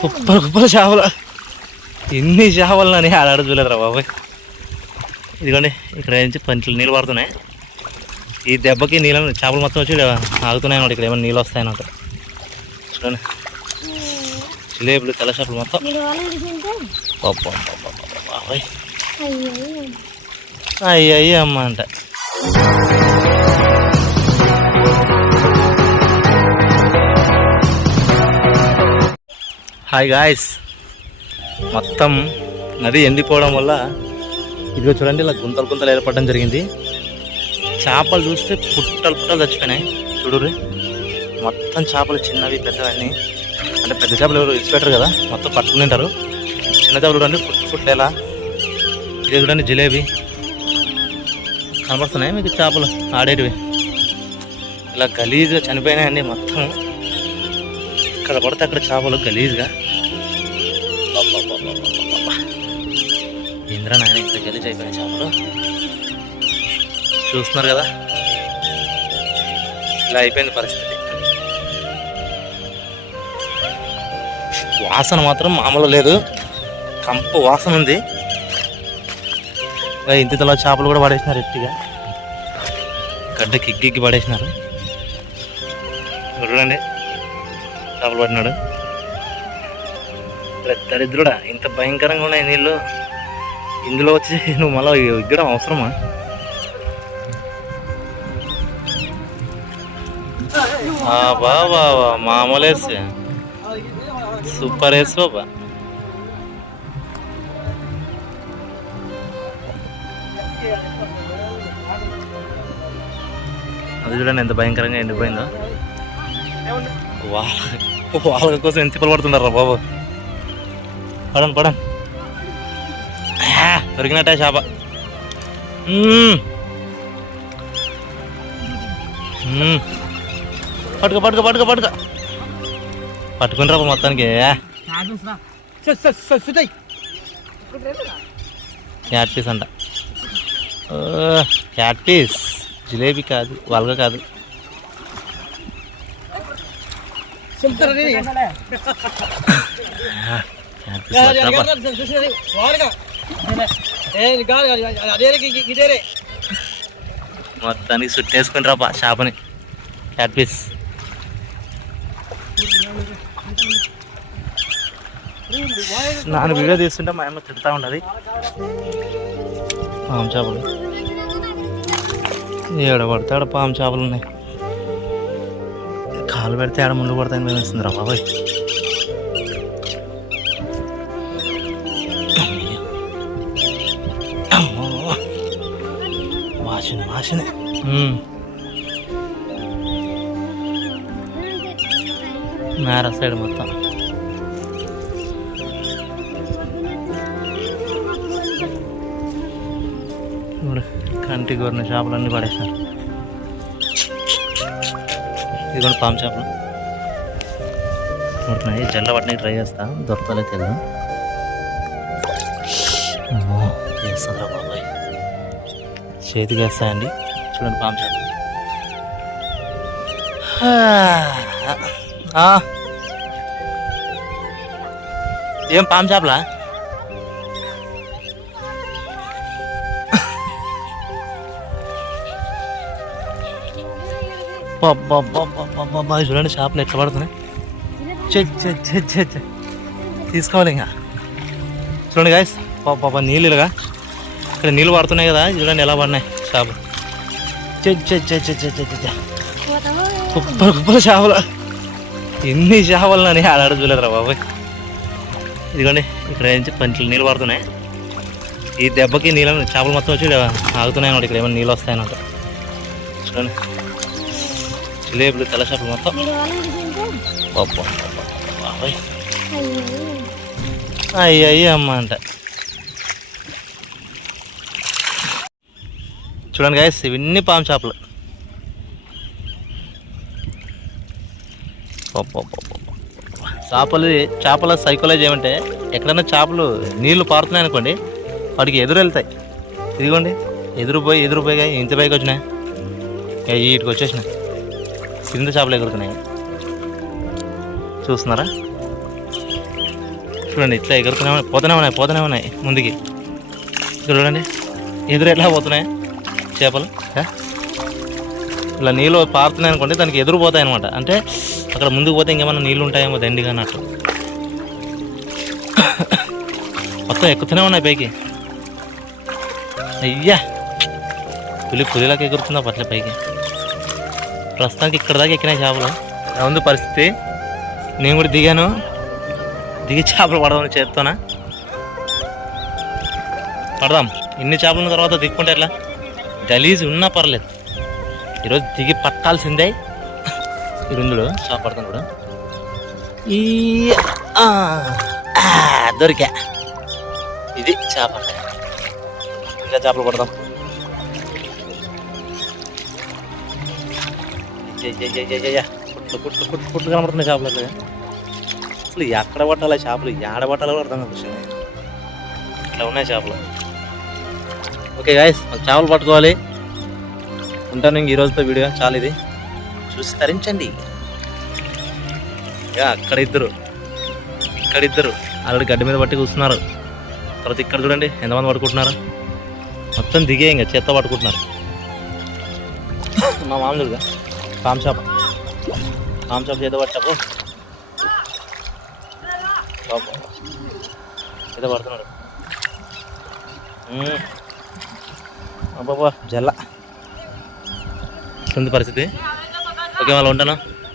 కుప్పలు కుప్పల చేపలు. ఎన్ని చేపలు అని ఆడాడు చూడలేదురా బాబాయ్. ఇదిగోండి ఇక్కడ నుంచి పంచులు నీళ్ళు పడుతున్నాయి. ఈ దెబ్బకి నీళ్ళు చేపలు మొత్తం వచ్చి ఆగుతున్నాయి అన్నమాట ఇక్కడ ఏమైనా నీళ్ళు వస్తాయి అన్నమాట చూడండి. జిలేబులు తెల్ల చేపలు మొత్తం. బాబాయ్. అయ్యి అయ్యి అమ్మ అంట. హాయ్ గాయస్ మొత్తం నది ఎండిపోవడం వల్ల ఇదిగో చూడండి ఇలా గుంతలు గుంతలు ఏర్పడడం జరిగింది. చేపలు చూస్తే పుట్టలు పుట్టలు చచ్చిపోయినాయి. చూడుర్రి. మొత్తం చేపలు చిన్నవి పెద్దవన్నీ. అంటే పెద్ద చేపలు ఎవరు ఇచ్చిపెట్టరు కదా మొత్తం పట్టుకుని ఉంటారు చిన్న చేపలు చూడండి ఫుట్ ఫుట్లు ఎలా ఇది చూడండి జిలేబీ. కనబడుతున్నాయి మీకు చేపలు? ఆడేటివి. ఇలా గలీజ్గా చనిపోయినాయండి మొత్తం. అక్కడ పడితే అక్కడ చేపలు గలీజ్గా. ఇంద్ర నాయన ఇంత గలీజ్ అయిపోయిన చేపలు? చూస్తున్నారు కదా? ఇలా అయిపోయింది పరిస్థితి. వాసన మాత్రం మామూలు లేదు. కంపు వాసన ఉంది. ఇంతలో చేపలు కూడా పడేసినారు ఎట్టిగా. గడ్డ కిగ్గిగ్గి పడేసినారు. చూడండి. చేపలు పడినాడు దరిద్రుడా ఇంత భయంకరంగా ఉన్నాయి నీళ్ళు. ఇందులో వచ్చి నువ్వు మళ్ళీ ఇగ్గడం అవసరమా? బా బా మామూలేసి. మామూలు సూపర్ వేసి బాబా. అది చూడండి ఎంత భయంకరంగా ఎండిపోయిందో. వాళ్ళ వాళ్ళ కోసం ఎంత తిప్పలు పడుతున్నారా బాబు. పడండి పడండి ఆ, దొరికినట్టే చేప. పట్టుకో పట్టుకో పట్టుకో పట్టుకో. పట్టుకుని రా మొత్తానికి. క్యాట్ పీస్ అంట. ఓ, క్యాట్ పీస్. జిలేబీ కాదు వల్గ కాదు క్యాట్ పీస్ పట్టుకురా మొత్తానికి చుట్టేసుకుని రా చేపని క్యాట్ పీస్ నాన్న వీడియో తీస్తుంటే మా అమ్మ తిడతా ఉండదు పాము చేపలు ఏడ పడితే ఆడ పాము చేపలు ఉన్నాయి కాలు పెడితే ఆడ ముందు పడతాయని మేము వేస్తుంది రా బాబాయ్. వాసన వాసన. మేర సైడ్ మొత్తం కంటి గొర్రె చేపలన్నీ పడేసినారు ఇది కూడా పాము చేపలు. ఉంటున్నాయి జల్ల పట్టడానికి ట్రై చేస్తా. దొరకలే తెలు చేస్తుందిరా బాబాయ్. చేతికి వేస్తాయండి. చూడండి పాము చేపలు. ఏం పాము చేపలా? బాబా చూడండి షాప్లో ఎట్లా పడుతున్నాయి. తీసుకోవాలి ఇంకా. చూడండి గాయస్ పాప నీళ్ళు ఇలాగా. ఇక్కడ నీళ్ళు పడుతున్నాయి కదా చూడండి ఎలా పడినాయి షాపు చెప్పలు కుప్పలు చేపలు ఎన్ని చేపలు అని ఆడాడు చూడలేదురా బాబు ఇదిగోండి ఇక్కడ నుంచి పంచులు నీళ్ళు పడుతున్నాయి. ఈ దెబ్బకి నీళ్ళని చేపలు మొత్తం వచ్చి ఆగుతున్నాయి అన్నమాట. ఇక్కడ ఏమైనా నీళ్ళు వస్తాయన్నమాట. చూడండి. జిలేబులు తెల్ల చేపలు మొత్తం అయ్యి. అయ్యి అమ్మ అంట. చూడండి గాయస్ ఇవన్నీ పాము చేపలు చేపలు చేపల సైకాలజీ ఏమంటే ఎక్కడైనా చేపలు నీళ్ళు పారుతున్నాయి అనుకోండి వాటికి ఎదురు వెళ్తాయి ఇదిగోండి ఎదురు పోయి ఎదురు పోయి ఇంత పైకి వచ్చినాయి. వీటికి వచ్చేసినాయి కింద చేపలు ఎగురుతున్నాయి. చూస్తున్నారా? చూడండి ఇట్లా ఎగురుతూనే ఉన్నాయి పోతూనే ఉన్నాయి పోతూనే ఉన్నాయి ముందుకి. చూడండి ఎదురు ఎట్లా పోతున్నాయి చేపలు? ఇలా నీళ్ళు పారుతున్నాయి అనుకోండి దానికి ఎదురు పోతాయి అనమాట అంటే అక్కడ ముందుకు పోతే ఇంకేమైనా నీళ్ళు ఉంటాయేమో దండిగా అన్నట్టు. మొత్తం ఎక్కుతూనే ఉన్నాయి పైకి. అయ్యా! పులి పులిలాగా ఎగురుతుందా పట్ల పైకి? ప్రస్తుతానికి ఇక్కడ దాకా ఎక్కినాయి చేపలు. ఉంది పరిస్థితి? నేను కూడా దిగాను. దిగి చేపలు పడదామని చేత్తోనా? పడదాం. ఇన్ని చేపలు ఉన్న తర్వాత దిక్కుంటే ఎట్లా? గలీజ్ ఉన్నా పర్లేదు. ఈరోజు దిగి పట్టాల్సిందే. ఈ రెండులో చేప పడతాను కూడా. ఈ దొరికా. ఇది చేప. ఇంకా చేపలు పడదాం. జై జై జై జై జై పుట్లు పుట్లు పుట్లు పుట్లు కనబడుతున్నాయి చేపలు అక్కడ. అసలు ఎక్కడ పట్టాలి చేపలు? ఏడ పట్టాలో కూడా అర్థం కాదు ఇట్లా ఉన్నాయి చేపలు. ఓకే గాయస్ చేపలు పట్టుకోవాలి. ఉంటాను ఇంక ఈ రోజుతో వీడియో. చాలు ఇది. చూసి తరించండి. అక్కడ ఇద్దరు. ఇక్కడ ఇద్దరు. ఆల్రెడీ గడ్డి మీద పట్టి కూర్చున్నారు. తర్వాత ఇక్కడ చూడండి ఎంతమంది పట్టుకుంటున్నారు. మొత్తం దిగే ఇంకా చెత్త పట్టుకుంటున్నారు. మా మామూలుగా పామ్ షాప్ పామ్ షాప్ చేత పట్టాపు చేత పడుతున్నాడు. మ్మ్. అబ్బబ్బా. జల్ల. ఉంది పరిస్థితి. ఓకే వాళ్ళు ఉంటాను?